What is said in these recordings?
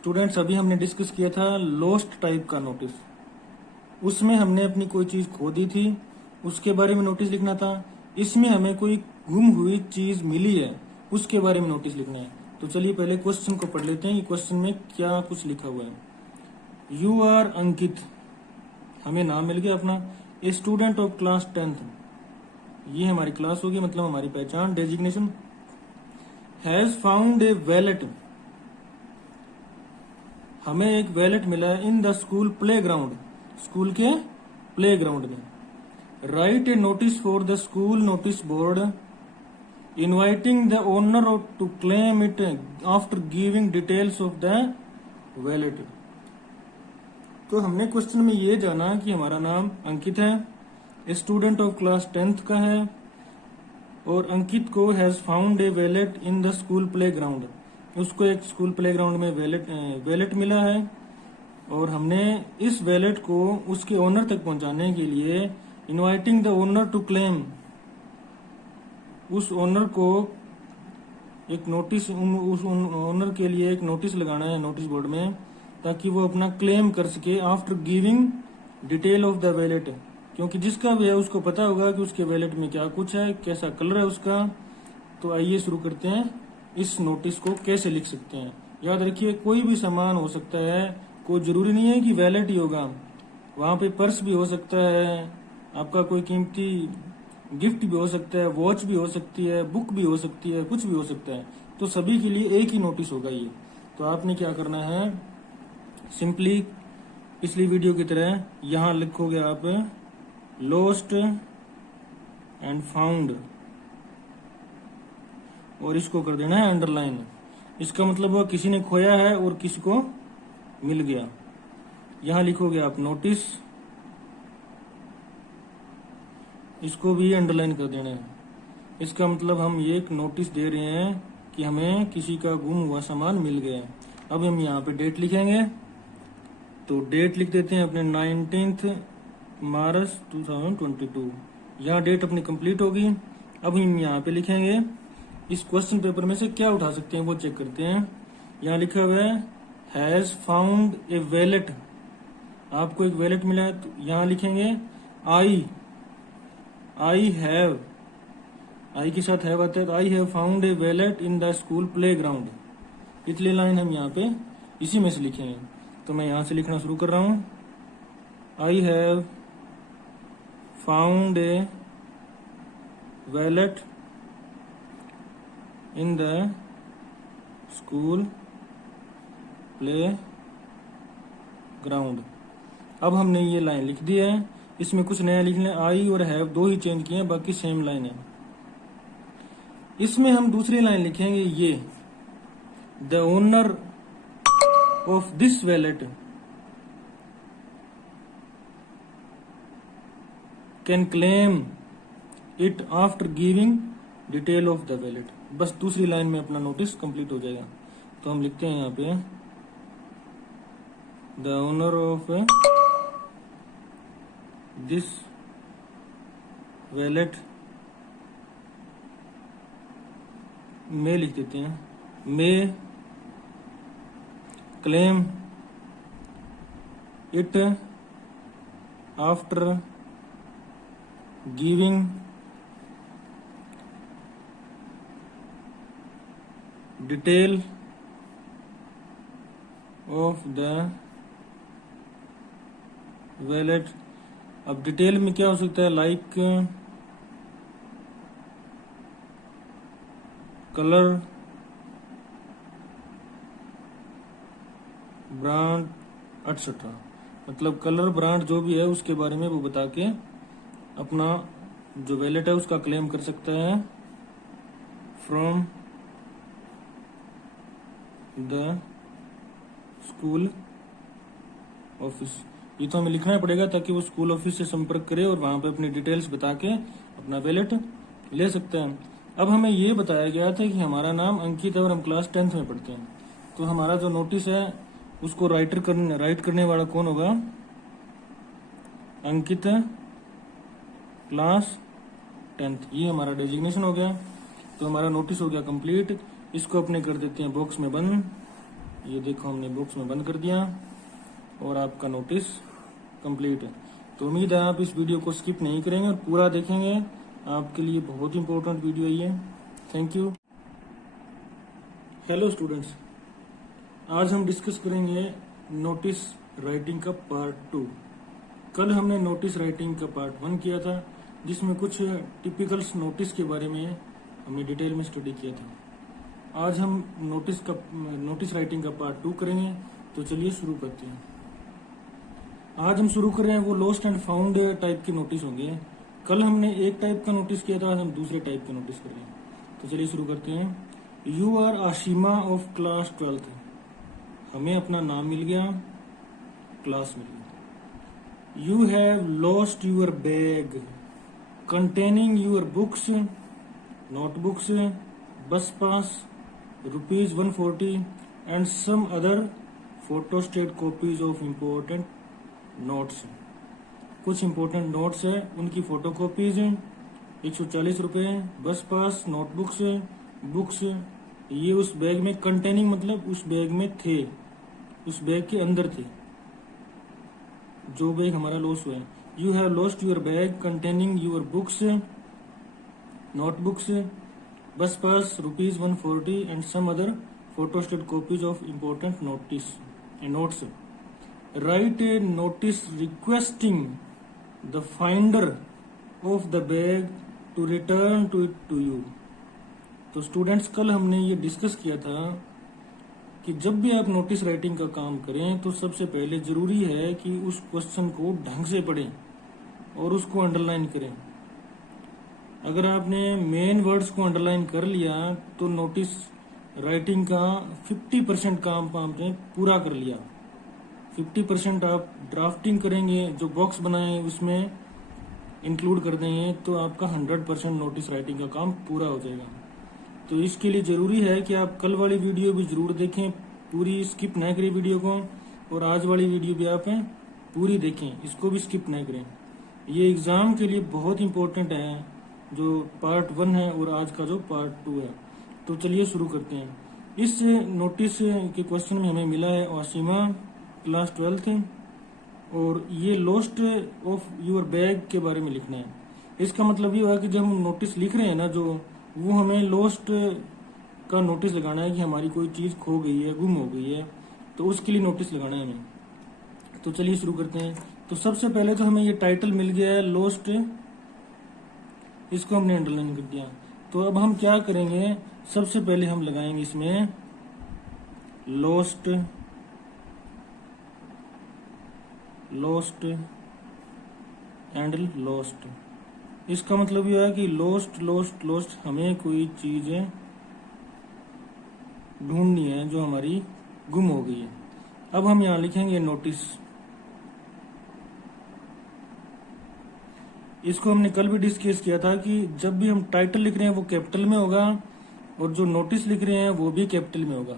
Students अभी हमने discuss किया था लोस्ट टाइप का नोटिस। उसमें हमने अपनी कोई चीज खो दी थी, उसके बारे में नोटिस लिखना था। इसमें हमें कोई गुम हुई चीज मिली है, उसके बारे में नोटिस लिखना है। तो चलिए पहले क्वेश्चन को पढ़ लेते हैं कि क्वेश्चन में क्या कुछ लिखा हुआ है। यू आर अंकित, हमें नाम मिल गया अपना। A student of class 10th, ये हमारी क्लास होगी, मतलब हमारी पहचान, designation. Has found a wallet, हमें एक वैलेट मिला है in the school playground, school के प्ले ग्राउंड में। Write a notice for the school notice board inviting the owner to claim it after giving details of the wallet. तो हमने question में ये जाना कि हमारा नाम अंकित है, स्टूडेंट ऑफ क्लास 10th का है, और अंकित को has found a wallet in the school play ground, उसको एक स्कूल प्ले ग्राउंड में वैलेट मिला है। और हमने इस वैलेट को उसके ओनर तक पहुंचाने के लिए inviting the owner to claim, उस ओनर को एक नोटिस, उस ओनर के लिए एक नोटिस लगाना है नोटिस बोर्ड में, ताकि वो अपना क्लेम कर सके after giving detail of the wallet. क्योंकि जिसका भी है उसको पता होगा कि उसके वैलेट में क्या कुछ है, कैसा कलर है उसका। तो आइए शुरू करते हैं, इस नोटिस को कैसे लिख सकते हैं। याद रखिए कोई भी सामान हो सकता है, कोई जरूरी नहीं है कि वैलेट ही होगा, वहां पे पर्स भी हो सकता है, आपका कोई कीमती गिफ्ट भी हो सकता है, वॉच भी हो सकती है, बुक भी हो सकती है, कुछ भी हो सकता है। तो सभी के लिए एक ही नोटिस होगा ये। तो आपने क्या करना है, सिंपली पिछली वीडियो की तरह यहां लिखोगे आप लोस्ट एंड फाउंड, और इसको कर देना है अंडरलाइन। इसका मतलब हुआ किसी ने खोया है और किसी को मिल गया। यहां लिखोगे आप नोटिस, इसको भी अंडरलाइन कर देना है। इसका मतलब हम ये एक नोटिस दे रहे हैं कि हमें किसी का गुम हुआ सामान मिल गया है। अब हम यहाँ पे डेट लिखेंगे, तो डेट लिख देते हैं अपने 19 मार्च 2022। यहाँ डेट अपनी कंप्लीट होगी। अब हम यहाँ पे लिखेंगे, इस क्वेश्चन पेपर में से क्या उठा सकते हैं वो चेक करते हैं। यहाँ लिखा हुआ है हैज फाउंड ए वैलेट, आपको एक वैलेट मिला है। तो यहाँ लिखेंगे आई हैव, आई के साथ हैव आता है, तो I have found a wallet in the school play ground. इतनी लाइन हम यहाँ पे इसी में से लिखेंगे। तो मैं यहाँ से लिखना शुरू कर रहा हूँ, I have found a wallet in the school play ground. अब हमने ये लाइन लिख दी है, इसमें कुछ नया लिख लें, आई और हैव दो ही चेंज किए हैं, बाकी सेम लाइन है। इसमें हम दूसरी लाइन लिखेंगे ये, the owner of this wallet can claim it after giving detail of the wallet. बस दूसरी लाइन में अपना नोटिस कंप्लीट हो जाएगा। तो हम लिखते हैं यहाँ पे the owner of this wallet में लिख देते हैं, may claim it after giving detail of the wallet. अब डिटेल में क्या हो सकता है, लाइक कलर, ब्रांड एटसेट्रा। मतलब कलर, ब्रांड जो भी है उसके बारे में वो बता के अपना जो वैलेट है उसका क्लेम कर सकता है फ्रॉम द स्कूल ऑफिस। ये तो हमें लिखना पड़ेगा ताकि वो स्कूल ऑफिस से संपर्क करे और वहां पे अपनी डिटेल्स बता के अपना वैलेट ले सकते हैं। अब हमें ये बताया गया था कि हमारा नाम अंकित है और हम क्लास 10th में पढ़ते हैं। तो हमारा जो नोटिस है उसको राइट करने वाला कौन होगा, अंकित क्लास 10th। ये हमारा डेजिग्नेशन हो गया। तो हमारा नोटिस हो गया कंप्लीट। इसको अपने कर देते हैं बॉक्स में बंद। ये देखो हमने बॉक्स में बंद कर दिया और आपका नोटिस कंप्लीट है। तो उम्मीद है आप इस वीडियो को स्किप नहीं करेंगे और पूरा देखेंगे। आपके लिए बहुत इंपॉर्टेंट वीडियो है ये। Thank you. हेलो स्टूडेंट्स, आज हम डिस्कस करेंगे नोटिस राइटिंग का पार्ट 2। कल हमने नोटिस राइटिंग का पार्ट 1 किया था, जिसमें कुछ टिपिकल्स नोटिस के बारे में हमने डिटेल में स्टडी किया था। आज हम नोटिस राइटिंग का पार्ट 2 करेंगे। तो चलिए शुरू करते हैं। आज हम शुरू कर रहे हैं वो लॉस्ट एंड फाउंड टाइप के नोटिस होंगे। कल हमने एक टाइप का नोटिस किया था, आज हम दूसरे टाइप का नोटिस कर रहे हैं। तो चलिए शुरू करते हैं। You are Ashima of class 12th। हमें अपना नाम मिल गया, क्लास मिल गया। You have lost your bag containing your books, notebooks, bus pass, ₹140 and some other photostat copies of important notes। कुछ important notes है, उनकी फोटो कॉपीज है, 140 रुपए। बस पास, नोटबुक्स, बुक्स, ये उस बैग में कंटेनिंग मतलब उस बैग में थे, उस बैग के अंदर थे, जो बैग हमारा लॉस हुआ है। You have lost your bag containing your books, notebooks, bus pass, ₹140 and some other photostat copies of important notes। Write a notice requesting the finder of the bag to return to it to you। तो students, कल हमने ये discuss किया था कि जब भी आप नोटिस राइटिंग का काम करें तो सबसे पहले जरूरी है कि उस क्वेश्चन को ढंग से पढ़ें और उसको अंडरलाइन करें। अगर आपने मेन वर्ड्स को अंडरलाइन कर लिया तो नोटिस राइटिंग का 50% काम आपने पूरा कर लिया। 50% आप ड्राफ्टिंग करेंगे, जो बॉक्स बनाए उसमें इंक्लूड कर देंगे, तो आपका 100% नोटिस राइटिंग का काम पूरा हो जाएगा। तो इसके लिए जरूरी है कि आप कल वाली वीडियो भी जरूर देखें, पूरी स्किप न करें वीडियो को, और आज वाली वीडियो भी आप पूरी देखें, इसको भी स्किप न करें। ये एग्जाम के लिए बहुत इंपॉर्टेंट है, जो पार्ट 1 है और आज का जो पार्ट 2 है। तो चलिए शुरू करते हैं। इस नोटिस के क्वेश्चन में हमें मिला है आशिमा क्लास 12th, और ये लॉस्ट ऑफ यूर बैग के बारे में लिखना है। इसका मतलब ये हुआ कि जब हम नोटिस लिख रहे हैं ना, जो वो हमें लॉस्ट का नोटिस लगाना है कि हमारी कोई चीज खो गई है, गुम हो गई है, तो उसके लिए नोटिस लगाना है हमें। तो चलिए शुरू करते हैं। तो सबसे पहले तो हमें ये टाइटल मिल गया है लॉस्ट, इसको हमने अंडरलाइन कर दिया। तो अब हम क्या करेंगे, सबसे पहले हम लगाएंगे इसमें लॉस्ट, लॉस्ट एंड लॉस्ट। इसका मतलब यह है कि लॉस्ट लॉस्ट लॉस्ट, हमें कोई चीज ढूंढनी है जो हमारी गुम हो गई है। अब हम यहां लिखेंगे नोटिस। इसको हमने कल भी डिस्कस किया था कि जब भी हम टाइटल लिख रहे हैं वो कैपिटल में होगा, और जो नोटिस लिख रहे हैं वो भी कैपिटल में होगा,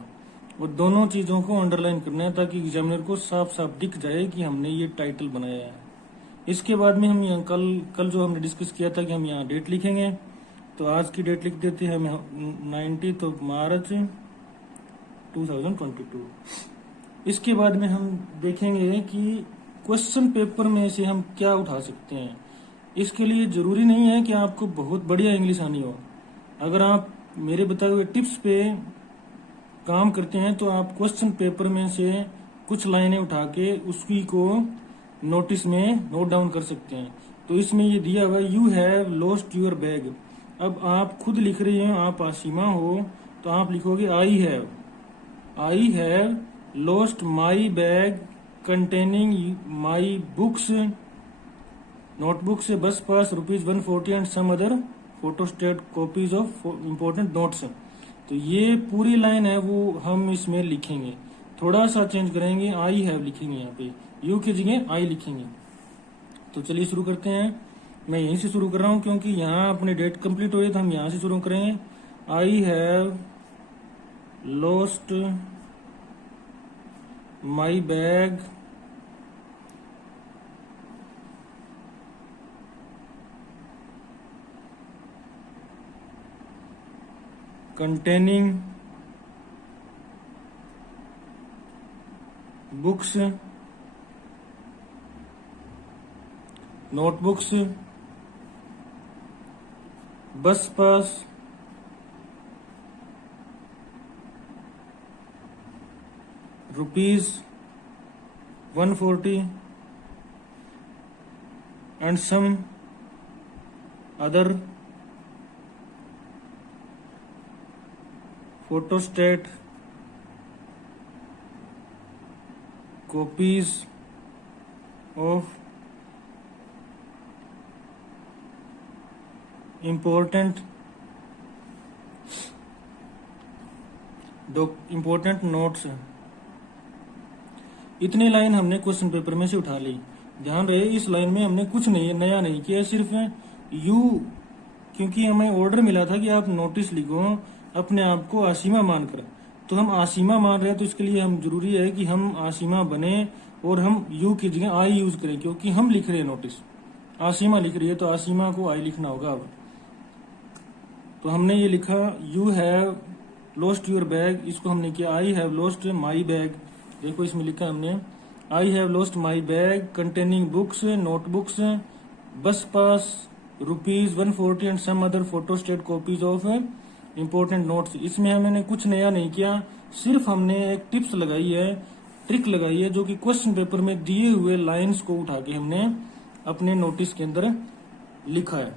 और दोनों चीजों को अंडरलाइन करना है ताकि एग्जामिनर को साफ साफ दिख जाए कि हमने ये टाइटल बनाया है। इसके बाद में हम यहाँ कल जो हमने डिस्कस किया था कि हम यहाँ डेट लिखेंगे, तो आज की डेट लिख देते हैं हम 19 मार्च 2022। इसके बाद में हम देखेंगे कि क्वेश्चन पेपर में से हम क्या उठा सकते हैं। इसके लिए जरूरी नहीं है कि आपको बहुत बढ़िया इंग्लिश आनी हो। अगर आप मेरे बताए हुए टिप्स पे काम करते हैं तो आप क्वेश्चन पेपर में से कुछ लाइनें उठा के उसी को नोटिस में नोट डाउन कर सकते हैं। तो इसमें ये दिया हुआ you have lost your bag. अब आप खुद लिख रही हैं, आप आशिमा हो, तो आप लिखोगे I have lost my bag containing my books, notebooks, bus pass, ₹140 and some other photostat copies of important notes. तो ये पूरी लाइन है वो हम इसमें लिखेंगे, थोड़ा सा चेंज करेंगे, आई हैव लिखेंगे, यहाँ पे यू की जगह आई लिखेंगे। तो चलिए शुरू करते हैं। मैं यहीं से शुरू कर रहा हूँ क्योंकि यहाँ अपनी डेट कंप्लीट हो रही है, तो हम यहाँ से शुरू करेंगे। आई have lost my bag containing books, notebooks, bus pass, ₹140 and some other photostat copies of important notes. इतनी लाइन हमने क्वेश्चन पेपर में से उठा ली। ध्यान रहे इस लाइन में हमने कुछ नहीं नया नहीं किया, सिर्फ यू, क्योंकि हमें ऑर्डर मिला था कि आप नोटिस लिखो अपने आप को आसिमा मानकर, तो हम आसिमा मान रहे हैं, तो इसके लिए हम जरूरी है कि हम आसिमा बने और हम यू की जगह आई यूज करें, क्योंकि हम लिख रहे हैं नोटिस, आसिमा लिख रही है तो आसिमा को आई लिखना होगा। अब तो हमने ये लिखा you have lost your bag, इसको हमने किया I have lost my bag. देखो इसमें लिखा हमने I have lost my bag containing books, notebooks, bus pass, ₹140 and some other photostat copies of important notes. इसमें हमने कुछ नया नहीं किया, सिर्फ हमने एक टिप्स लगाई है, ट्रिक लगाई है, जो कि क्वेश्चन पेपर में दिए हुए लाइंस को उठा के हमने अपने नोटिस के अंदर लिखा है।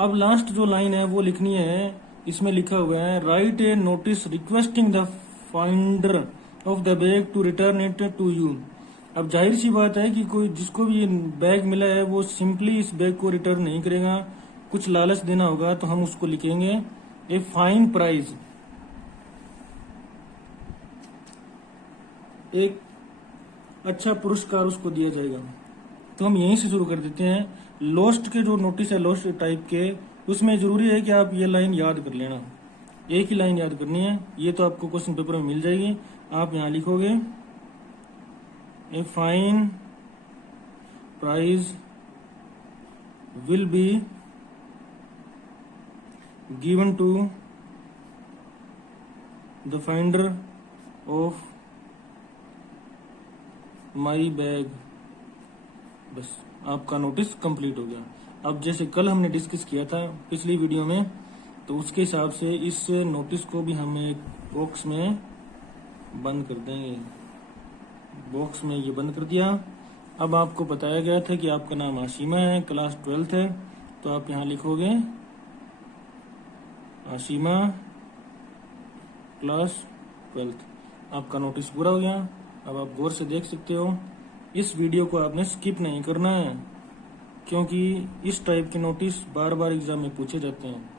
अब लास्ट जो लाइन है वो लिखनी है, इसमें लिखा हुआ है write a notice requesting the finder of the bag to return it to you. अब जाहिर सी बात है कि कोई जिसको भी ये बैग मिला है वो सिंपली इस बैग को रिटर्न नहीं करेगा, कुछ लालच देना होगा, तो हम उसको लिखेंगे ए फाइन प्राइज, एक अच्छा पुरस्कार उसको दिया जाएगा। तो हम यहीं से शुरू कर देते हैं। लॉस्ट के जो नोटिस है लॉस्ट टाइप के, उसमें जरूरी है कि आप ये लाइन याद कर लेना, एक ही लाइन याद करनी है, ये तो आपको क्वेश्चन पेपर में मिल जाएगी। आप यहाँ लिखोगे a fine prize will be given to the finder of my bag. बस आपका नोटिस कंप्लीट हो गया। अब जैसे कल हमने डिस्कस किया था पिछली वीडियो में, तो उसके हिसाब से इस नोटिस को भी हम एक बॉक्स में बंद कर देंगे। बॉक्स में ये बंद कर दिया। अब आपको बताया गया था कि आपका नाम आशिमा है, क्लास 12th है, तो आप यहाँ लिखोगे आशिमा क्लास 12th। आपका नोटिस पूरा हो गया। अब आप गौर से देख सकते हो, इस वीडियो को आपने स्किप नहीं करना है, क्योंकि इस टाइप के नोटिस बार बार एग्जाम में पूछे जाते हैं।